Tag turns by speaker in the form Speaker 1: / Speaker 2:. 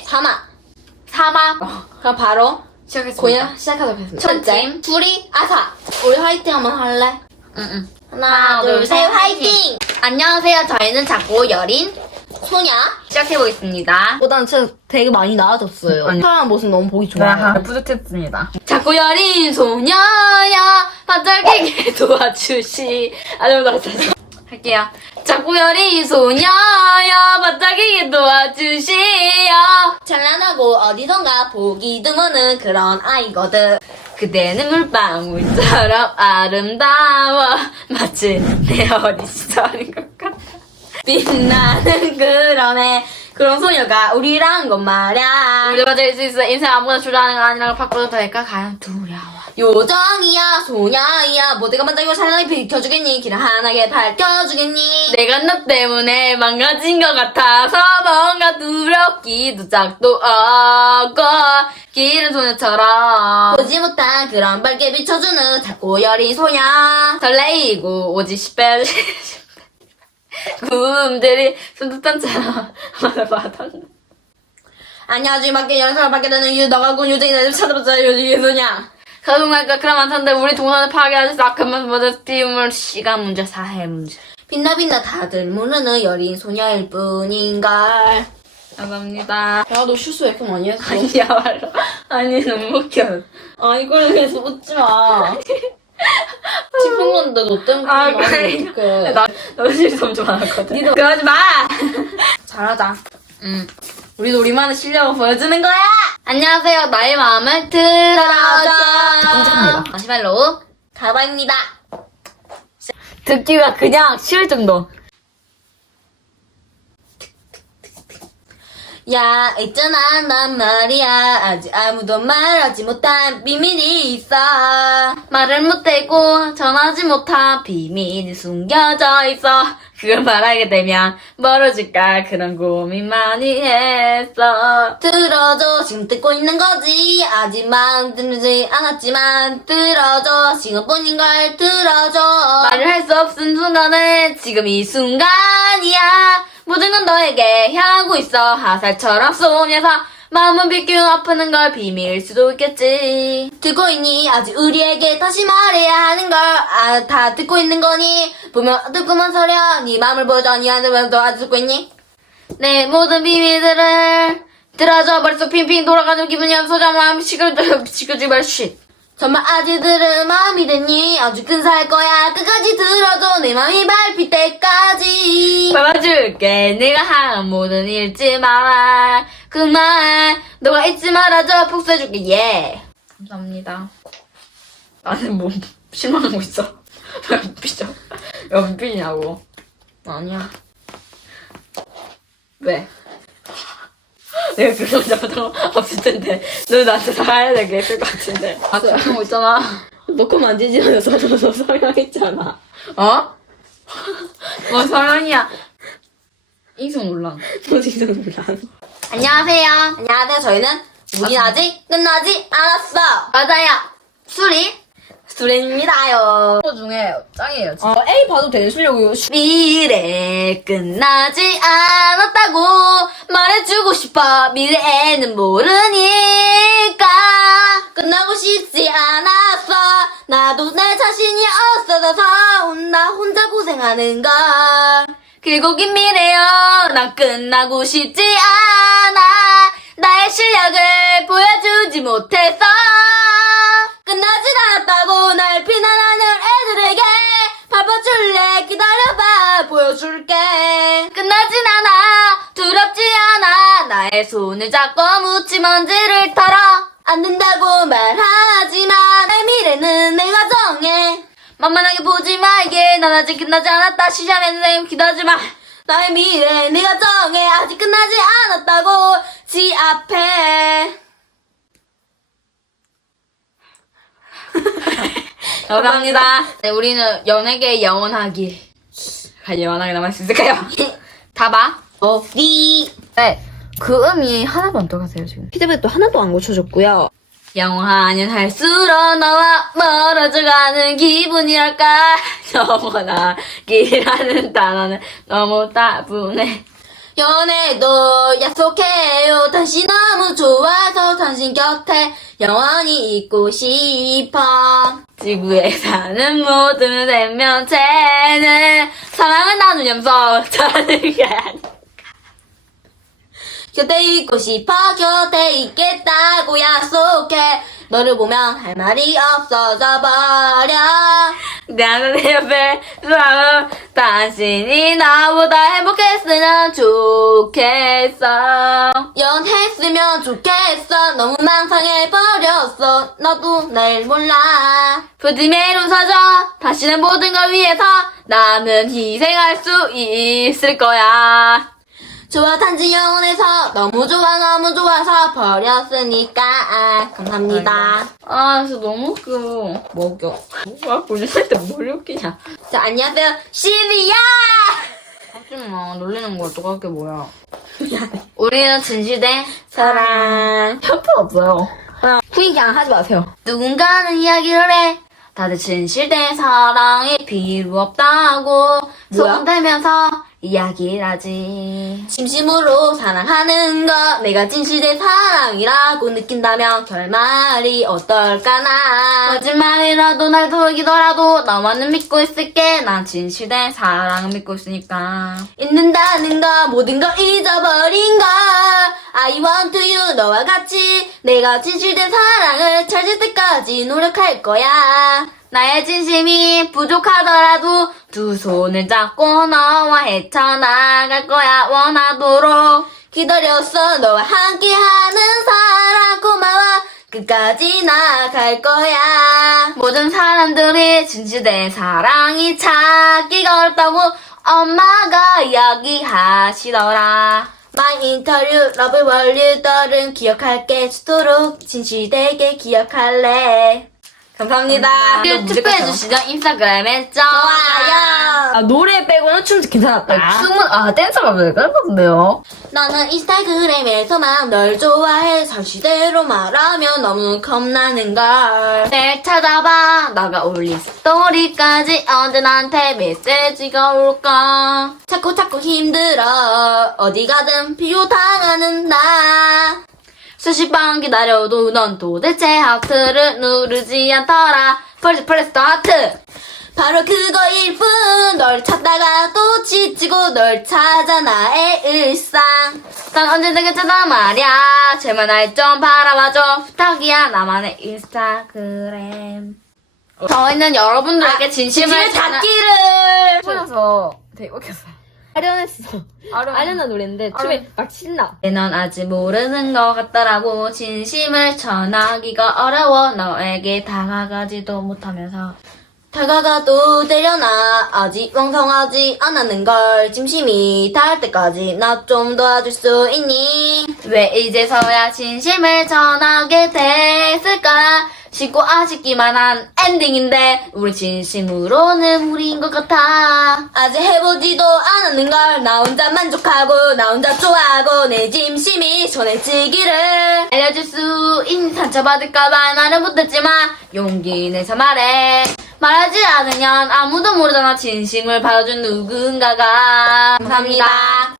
Speaker 1: 사막.
Speaker 2: 그럼 바로
Speaker 1: 시작했습니다.
Speaker 2: 공연 시작하도록 하겠습니다.
Speaker 1: 첫 번째, 둘이 아사. 우리 화이팅 한번 할래?
Speaker 2: 응.
Speaker 1: 하나, 둘, 셋, 화이팅!
Speaker 2: 안녕하세요. 저희는 작고 여린
Speaker 1: 소냐.
Speaker 2: 시작해보겠습니다.
Speaker 3: 난 진짜 되게 많이 나아졌어요.
Speaker 2: 아니.
Speaker 3: 사람 모습 너무 보기 좋아요.
Speaker 2: 뿌듯했습니다. 작고 여린 소녀야 반짝이게 도와주시. 다시 할게요. 작고 여린 소녀야 반짝이게 도와주시요.
Speaker 1: 찬란하고 어디선가 보기 드무는 그런 아이거든.
Speaker 2: 그대는 물방울처럼 아름다워 마치 내 어린 시절인 것 같아.
Speaker 1: 빛나는 그런 애, 그런 소녀가 우리란 건 말야.
Speaker 2: 우리가 될 수 있어. 인생 아무나 주라는 거 아니라고 바꿔도 될까? 과연 두려워.
Speaker 1: 요정이야, 소냐야, 모두가 반짝이고 찬란하게 비켜주겠니? 길을 환하게 밝혀주겠니?
Speaker 2: 내가 너 때문에 망가진 것 같아서 뭔가 두렵기도 짝도 없고 길은 소녀처럼
Speaker 1: 보지 못한 그런 밝게 비춰주는 작고 여린 소냐.
Speaker 2: 설레이고 오지 10배 구름들이 순두탄처럼 받아
Speaker 1: 안녕하지, 밖에 연설을 받게 되는 이유, 너가 군 요정이 나를 쳐들었잖아, 요정이 소냐.
Speaker 2: 가동할까 그럼 안 탄데 우리 동선을 파괴하지 싹하면서 모두 띄움을 시간 문제 사회 문제.
Speaker 1: 빛나 다들 모르는 여린 소녀일 뿐인걸.
Speaker 2: 감사합니다.
Speaker 3: 야, 너 실수 왜 이렇게 많이 했어?
Speaker 2: 아니야말로 아니 너무 웃겨.
Speaker 3: 아, 이걸 위해서 웃지 마. 싶은 건데 너 때문에
Speaker 2: 아
Speaker 3: 그러지
Speaker 2: 그래.
Speaker 3: 어떡해.
Speaker 2: 나 실수 엄청 많았거든. 그러지 마.
Speaker 1: 잘하자.
Speaker 2: 우리도 우리만의 실력을 보여주는 거야. 안녕하세요. 나의 마음을 들어줘.
Speaker 1: 감사합니다.
Speaker 2: 마시멜로우.
Speaker 1: 가방입니다.
Speaker 2: 듣기가 그냥 쉬울 정도.
Speaker 1: 야, 있잖아, 난 말이야. 아직 아무도 말하지 못한 비밀이 있어.
Speaker 2: 말을 못하고 전하지 못한 비밀이 숨겨져 있어. 그걸 말하게 되면 멀어질까 그런 고민 많이 했어.
Speaker 1: 들어줘, 지금 듣고 있는 거지. 아직 마음 들지 않았지만, 들어줘, 지금뿐인걸 들어줘.
Speaker 2: 말을 할 수 없은 순간은 지금 이 순간이야. 모든 건 너에게 향하고 있어. 화살처럼 쏘면서 마음은 비끼고 아프는 걸 비밀일 수도 있겠지.
Speaker 1: 듣고 있니? 아직 우리에게 다시 말해야 하는 걸. 아, 다 듣고 있는 거니? 보면 듣고만 서려. 네 마음을 보여줘. 니 안되면 너 아직 듣고 있니?
Speaker 2: 내 모든 비밀들을 들어줘. 머릿속 핑핑 돌아가는 기분이 없어져. 마음이 시끄러지 말 쉿.
Speaker 1: 정말 아직 들은 마음이 됐니? 아주 근사할 거야. 끝까지 들어줘. 내 마음이 밟힐 때까지.
Speaker 2: 밟아줄게. 내가 한 모든 잃지 마라. 그 말 너가 잊지 말아줘. 복수해줄게. 예. 감사합니다. 나는 뭐 실망하고 있어. 왜 안 삐져? 왜 안 삐냐고.
Speaker 1: 아니야.
Speaker 2: 왜? 내가 그런 잡아도 없을 텐데 너 나한테 사야 될 게 있을 것 같은데. 아, 그러고 있잖아.
Speaker 3: 놓고 만지지면서 너 성형했잖아.
Speaker 2: 어? 뭐 서연이야. 인성 논란.
Speaker 3: 너 진짜 놀라.
Speaker 2: 안녕하세요.
Speaker 1: 안녕하세요. 저희는 우린 아직 끝나지 않았어.
Speaker 2: 맞아요. 술이
Speaker 1: 수렌입니다요.
Speaker 2: 중에 짱이에요. 진짜.
Speaker 3: 아, A 봐도 되는 실력이요.
Speaker 2: 미래 끝나지 않았다고 말해주고 싶어. 미래에는 모르니까.
Speaker 1: 끝나고 싶지 않았어. 나도 내 자신이 없어져서 나 혼자 고생하는 걸.
Speaker 2: 길고 긴 미래여 난 끝나고 싶지 않아. 나의 실력을 보여주지 못해서
Speaker 1: 끝나진 않았다고 날 비난하는 애들에게 밟아줄래. 기다려봐, 보여줄게.
Speaker 2: 끝나진 않아. 두렵지 않아. 나의 손을 잡고 묻지먼지를 털어.
Speaker 1: 안 된다고 말하지만 내 미래는 내가 정해.
Speaker 2: 만만하게 보지 말게. 난 아직 끝나지 않았다. 시작했는데 기다리지 마.
Speaker 1: 나의 미래 내가 정해. 아직 끝나지 않았다고 지 앞에.
Speaker 2: 감사합니다. 네, 우리는 연예계 영원하길. 과연 영원하게 남을 수 있을까요? 다 봐.
Speaker 1: 어디?
Speaker 2: 네. 그 음이 하나도 안 들어가세요, 지금.
Speaker 3: 피드백도 하나도 안 고쳐줬고요.
Speaker 2: 영원한 할수록 너와 멀어져가는 기분이랄까. 영원하기라는 단어는 너무 따분해.
Speaker 1: 연애도 약속해요. 당신 너무 좋아서 당신 곁에 영원히 있고 싶어.
Speaker 2: 지구에 사는 모든 생명체는 사랑을 나누면서 사는 게 아니야.
Speaker 1: 곁에 있고 싶어. 곁에 있겠다고 약속해. 너를 보면 할 말이 없어져 버려.
Speaker 2: 나는 내 옆에 있어. 당신이 나보다 행복했으면 좋겠어.
Speaker 1: 연했으면 좋겠어. 너무 망상해버렸어. 너도 날 몰라.
Speaker 2: 부디 매일 웃어줘. 다시는 모든 걸 위해서 나는 희생할 수 있을 거야.
Speaker 1: 좋아 단지 영원해서 너무 좋아서 버렸으니까. 감사합니다.
Speaker 2: 아, 진짜 너무 웃겨. 먹여. 뭐야, 볼륨할 때 뭘 웃기냐.
Speaker 1: 자, 안녕하세요. 시리야!
Speaker 2: 하지마, 놀리는 거 어떡할게, 뭐야. 우리는 진실된
Speaker 1: 사랑.
Speaker 2: 편파 없어요.
Speaker 1: 후이 그냥 하지 마세요.
Speaker 2: 누군가는 이야기를 해. 다들 진실된 사랑이 필요 없다고 소문대면서 이야기를 하지.
Speaker 1: 진심으로 사랑하는 거 내가 진실된 사랑이라고 느낀다면 결말이 어떨까나.
Speaker 2: 거짓말이라도 날 속이더라도 나만은 믿고 있을게. 난 진실된 사랑을 믿고 있으니까.
Speaker 1: 잊는다는 거 모든 걸 잊어버린 거. I want you 너와 같이 내가 진실된 사랑을 찾을 때까지 노력할 거야.
Speaker 2: 나의 진심이 부족하더라도 두 손을 잡고 너와 헤쳐나갈 거야. 원하도록
Speaker 1: 기다렸어 너와 함께하는 사랑 고마워. 끝까지 나갈 거야.
Speaker 2: 모든 사람들이 진실된 사랑이 찾기가 어렵다고 엄마가 이야기하시더라.
Speaker 1: My 인터뷰 러브 월드들은 기억할게. 수도록 진실되게 기억할래. 감사합니다.
Speaker 2: 투표해주시죠. 인스타그램에
Speaker 1: 좋아요.
Speaker 3: 아, 노래 빼고는 춤도 괜찮았다.
Speaker 2: 춤은 댄서가 왜 그랬는데요?
Speaker 1: 나는 인스타그램에서만 널 좋아해. 사실대로 말하면 너무 겁나는걸.
Speaker 2: 날 찾아봐. 나가 올린 스토리까지 언제 나한테 메시지가 올까?
Speaker 1: 자꾸 힘들어. 어디 가든 비호당하는 나.
Speaker 2: 수십 번 기다려도 넌 도대체 하트를 누르지 않더라. 프레스 더 하트.
Speaker 1: 바로 그거일 뿐. 널 찾다가 또 지치고 널 찾아 나의 일상.
Speaker 2: 난 언제든 괜찮단 말야. 제발 날 좀 바라봐줘. 부탁이야. 나만의 인스타그램. 저희는 여러분들에게 진심을
Speaker 1: 닿기를.
Speaker 3: 찾아서 되게 웃겼어요. 아련했어. 아련한 노래인데 춤에 막 신나.
Speaker 2: 넌 아직 모르는 것 같더라고. 진심을 전하기가 어려워. 너에게 다가가지도 못하면서.
Speaker 1: 다가가도 되려나. 아직 왕성하지 않았는걸. 진심이 닿을 때까지 나 좀 도와줄 수 있니?
Speaker 2: 왜 이제서야 진심을 전하게 됐을까? 쉽고 아쉽기만 한 엔딩인데 우리 진심으로는 우리인 것 같아.
Speaker 1: 아직 해보지도 않았는걸. 나 혼자 만족하고 나 혼자 좋아하고 내 진심이 전해지기를.
Speaker 2: 알려줄 수 있는 상처받을까봐 말을 못했지만 용기 내서 말해. 말하지 않으면 아무도 모르잖아. 진심을 받아준 누군가가.
Speaker 1: 감사합니다.